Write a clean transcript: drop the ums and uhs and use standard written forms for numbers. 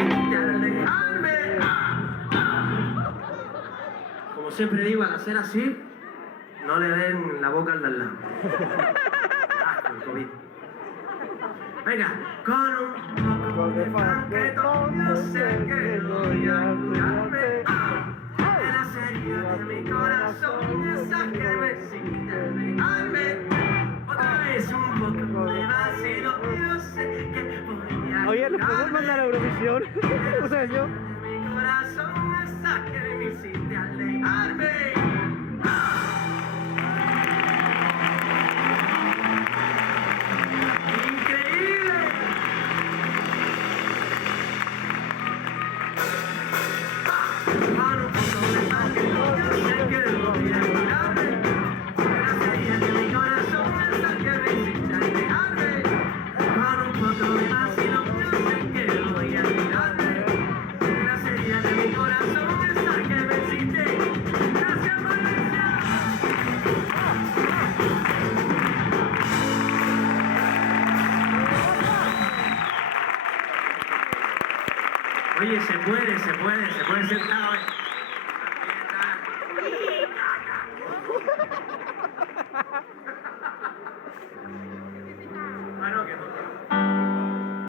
hiciste alejarme. Como siempre digo, al hacer así, no le den la boca al de al lado. Asco el COVID. Venga, con un poco de paquetón, yo sé que voy a curarme. De las heridas de mi corazón, esa que me hiciste alejarme. Otra vez un poco de vacilo, yo sé que voy a Oye, ¿nos podemos mandar a Eurovisión? O sea, yo... de mi corazón, esa que me hiciste alejarme. Increíble. Con un poco de paquetón, yo sé que voy a curarme. De las heridas de mi corazón, esa que me hiciste alejarme. Con un poco de vacilo, yo sé que voy a curarme. De las heridas de mi corazón, esa que me hiciste. Gracias, Valencia. Oye, se puede sentar.